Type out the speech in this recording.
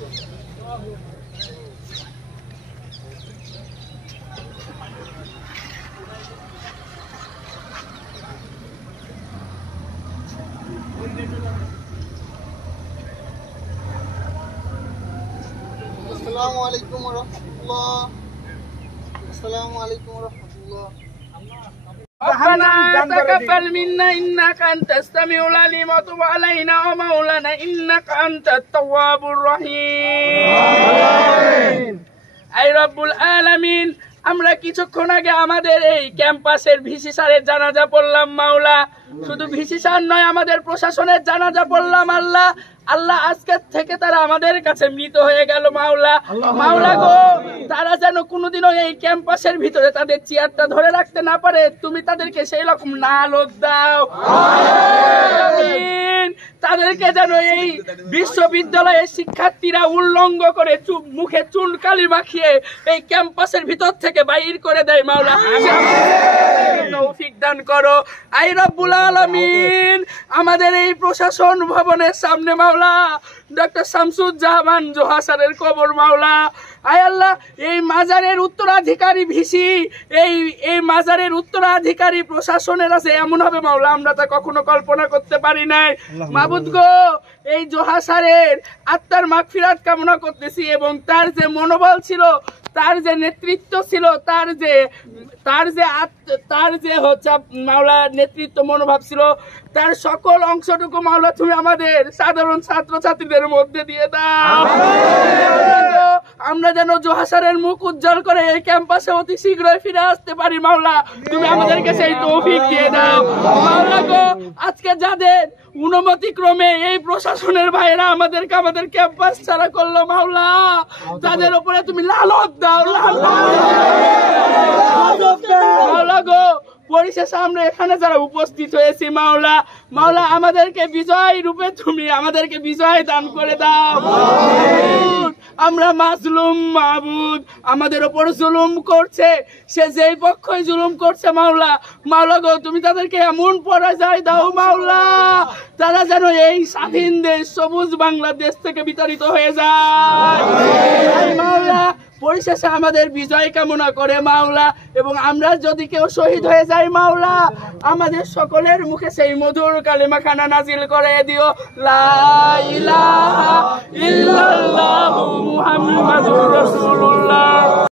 আসসালামু আলাইকুম ওয়া রাহমাতুল্লাহ। আসসালামু আলাইকুম ওয়া রাহমাতুল্লাহ। ربنا تقبل منا إنك أنت السميع العليم وتب علينا ومولانا إنك أنت التواب الرحيم أي رب العالمين আমরা কিছুক্ষণ আগে আমাদের এই ক্যাম্পাসের ভিসি স্যারের জানাজা পড়লাম মাওলা। শুধু ভিসি স্যার নয়, আমাদের প্রশাসনের জানাজা পড়লাম আল্লাহ। আল্লাহ আজকের থেকে তারা আমাদের কাছে মৃত হয়ে গেল মাওলা। মাওলা গো, তারা যেন কোনোদিনও এই ক্যাম্পাসের ভিতরে তাদের চেয়ারটা ধরে রাখতে না পারে, তুমি তাদেরকে সেই রকম নালত দাও। তাদেরকে যেন এই বিশ্ববিদ্যালয়ের শিক্ষার্থীরা উল্লঙ্ঘ করে মুখে চুনকালি মাখিয়ে এই ক্যাম্পাসের ভিতর থেকে বাইর করে দেয় মাওলা। তৌফিক দান করো আই রব্বুল আলামিন। আমাদের এই প্রশাসন ভবনের সামনে মাওলা ডক্টর শামসুজ্জামান জোহা স্যারের কবর মাওলা। আয় আল্লাহ, এই মাজারের উত্তরাধিকারী ভিসি, এই মাজারের উত্তরাধিকারী প্রশাসনের আছে এমন হবে মাওলা, আমরা তা কখনো কল্পনা করতে পারি নাই। মাবুদ গো, এই জোহা স্যারের আত্মার মাগফিরাত কামনা করতেছি এবং তার যে মনোবল ছিল, তার যে নেতৃত্ব ছিল, তার যে হচ্ছে মাওলা নেতৃত্ব মনোভাব ছিল, তার সকল অংশটুকু মাওলা তুমি আমাদের সাধারণ ছাত্রছাত্রীদের মধ্যে দিয়ে দাও। আমরা যেন জোহা স্যারের মুখ উজ্জ্বল করে এই ক্যাম্পাসে অতি শীঘ্রই ফিরে আসতে পারি মাওলা, তুমি আমাদেরকে সেই তৌফিক দিয়ে দাও। মাওলা গো, আজকে যাদের অনুমতি ক্রমে এই প্রশাসনের ভাইয়েরা আমাদের ক্যাম্পাস ছাড়া করলো মাওলা, তাদের উপরে তুমি লানত দাও। মাওলা গো, পরিশেষে আমরা এখানে যারা উপস্থিত হয়েছি মাওলা, আমাদেরকে বিজয় রূপে তুমি আমাদেরকে বিজয় দান করে দাও। আমরা মাজলুম মাবুদ, আমাদের উপর জুলুম করছে, সে যেই পক্ষই জুলুম করছে মাওলা গো, তুমি তাদেরকে এমন পরাজয় দাও মাওলা, তারা যেন এই স্বাধীন দেশ সবুজ বাংলাদেশ থেকে বিতাড়িত হয়ে যায় মাওলা। পরিশেষে আমাদের বিজয় কামনা করে মাওলা, এবং আমরা যদি কেউ শহীদ হয়ে যাই মাওলা, আমাদের সকলের মুখে সেই মধুর কালিমা খানা নাজিল করে দিও, লা ইলাহা ইল্লাল্লাহু মুহাম্মাদুর রাসূলুল্লাহ।